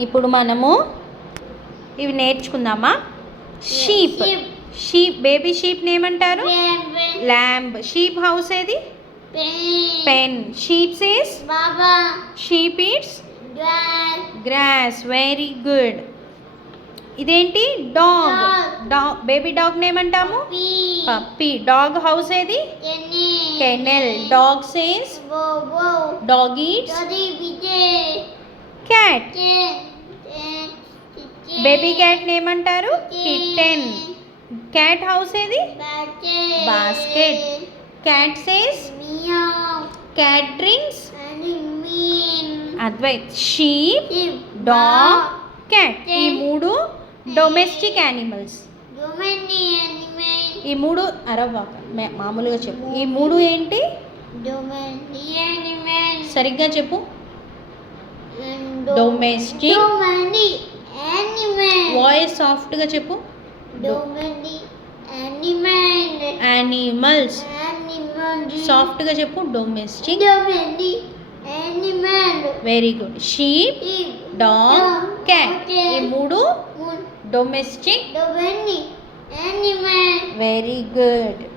ఇప్పుడు మనము ఇవి నేర్చుకుందామా. షీప్. షీప్ బేబీ షీప్ని ఏమంటారు? ల్యాంబ్. షీప్ హౌస్ ఏది? Pen. Sheep says sheep eats grass. Very good. ఇదేంటి? డాగ్. బేబీ డాగ్ని ఏమంటాము? పప్పీ. డాగ్ హౌస్ ఏది? Kennel. Dog says dog eats cat. Baby క్యాట్ని ఏమంటారు? కిట్టెన్. క్యాట్ హౌస్ ఏది? Basket. Cat says cat drinks. Advait. Sheep, dog, cat. ఈ మూడు domestic animals. ఈ మూడు అరవాక మామూలుగా చెప్పు. ఈ మూడు ఏంటి? సరిగ్గా చెప్పు. డొమెస్టిక్. వాయిస్ సాఫ్ట్గా చెప్పు. యానిమల్స్. సాఫ్ట్గా చెప్పు. Domestic. Very good. Sheep, dog, cat. ఈ మూడు డొమెస్టిక్. Very good.